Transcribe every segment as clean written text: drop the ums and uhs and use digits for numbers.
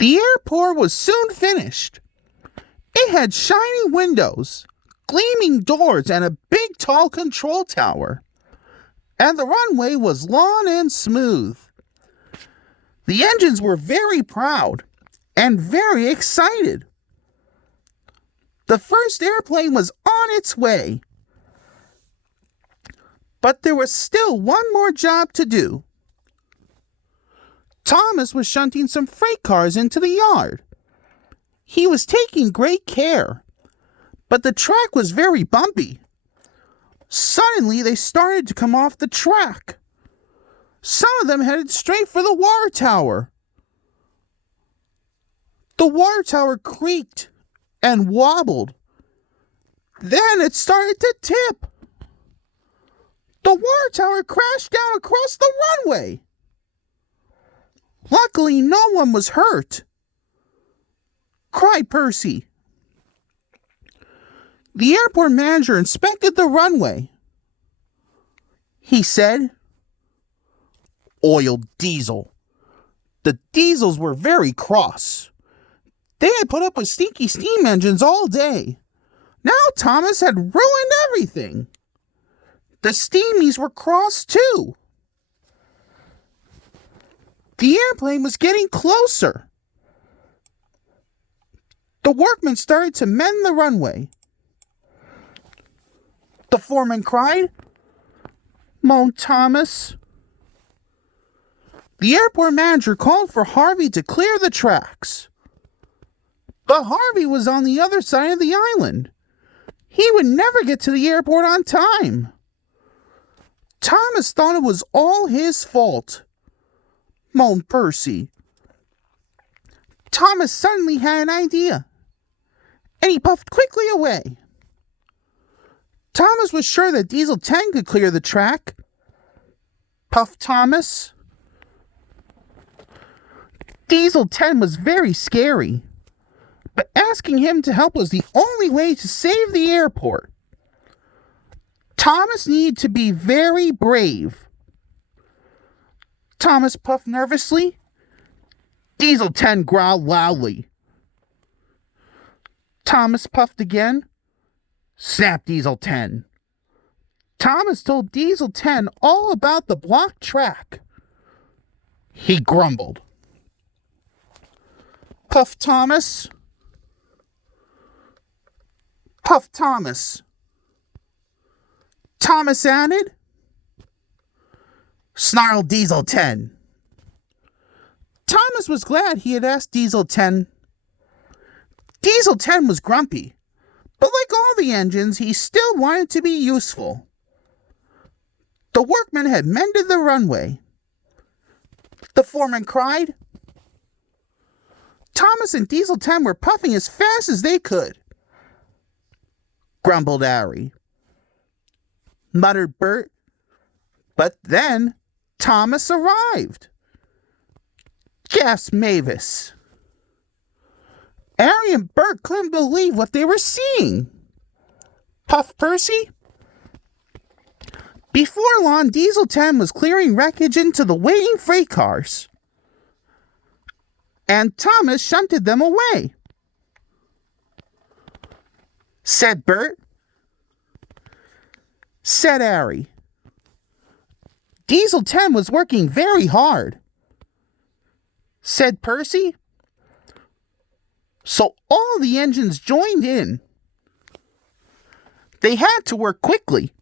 The airport was soon finished. It had shiny windows, gleaming doors, and a big tall control tower. And the runway was long and smooth. The engines were very proud and very excited. The first airplane was on its way. But there was still one more job to do. Thomas was shunting some freight cars into the yard. He was taking great care, but the track was very bumpy. Suddenly, they started to come off the track. Some of them headed straight for the water tower. The water tower creaked and wobbled. Then it started to tip. The water tower crashed down across the runway. Luckily, no one was hurt, cried Percy. The airport manager inspected the runway. He said, "Oiled diesel." The diesels were very cross. They had put up with stinky steam engines all day. Now Thomas had ruined everything. The steamies were cross too. The airplane was getting closer. The workmen started to mend the runway. The foreman cried, "Moan, Thomas." The airport manager called for Harvey to clear the tracks. But Harvey was on the other side of the island. He would never get to the airport on time. Thomas thought it was all his fault, moaned Percy. Thomas suddenly had an idea, and he puffed quickly away. Thomas was sure that Diesel 10 could clear the track. Puffed Thomas. Diesel 10 was very scary, but asking him to help was the only way to save the airport. Thomas needed to be very brave. Thomas puffed nervously. Diesel 10 growled loudly. Thomas puffed again. Snapped Diesel 10. Thomas told Diesel 10 all about the blocked track. He grumbled. Puff Thomas. Puff Thomas. Thomas added. Snarled Diesel 10. Thomas was glad he had asked Diesel 10. Diesel 10 was grumpy, but like all the engines, he still wanted to be useful. The workmen had mended the runway. The foreman cried. Thomas and Diesel 10 were puffing as fast as they could. Grumbled Harry. Muttered Bert. But then Thomas arrived. Gasped Mavis. Harry and Bert couldn't believe what they were seeing. Puffed Percy. Before long, Diesel 10 was clearing wreckage into the waiting freight cars. And Thomas shunted them away. Said Bert. Said Harry. Diesel 10 was working very hard. Said Percy. So all the engines joined in. They had to work quickly.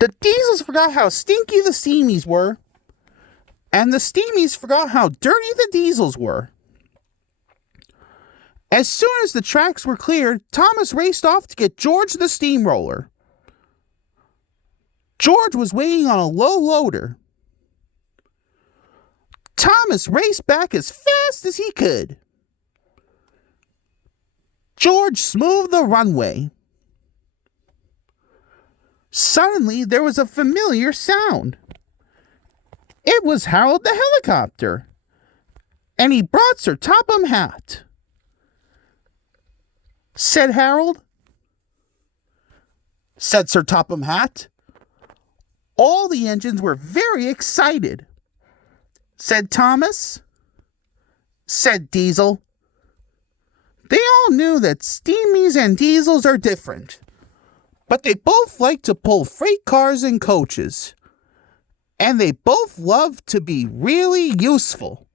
The diesels forgot how stinky the steamies were, and the steamies forgot how dirty the diesels were. As soon as the tracks were cleared, Thomas raced off to get George the steamroller. George was waiting on a low loader. Thomas raced back as fast as he could. George smoothed the runway. Suddenly, there was a familiar sound. It was Harold the helicopter, and he brought Sir Topham Hatt. Said Harold. Said Sir Topham Hatt. All the engines were very excited. Said Thomas. said Diesel. They all knew that steamies and diesels are different, but they both like to pull freight cars and coaches, and they both love to be really useful.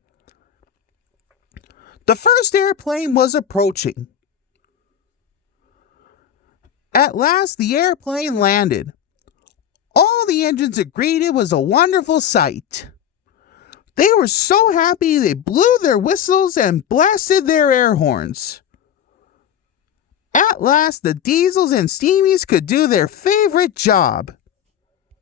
The first airplane was approaching. At last, the airplane landed. All the engines agreed it was a wonderful sight. They were so happy they blew their whistles and blasted their air horns. At last, the diesels and steamies could do their favorite job,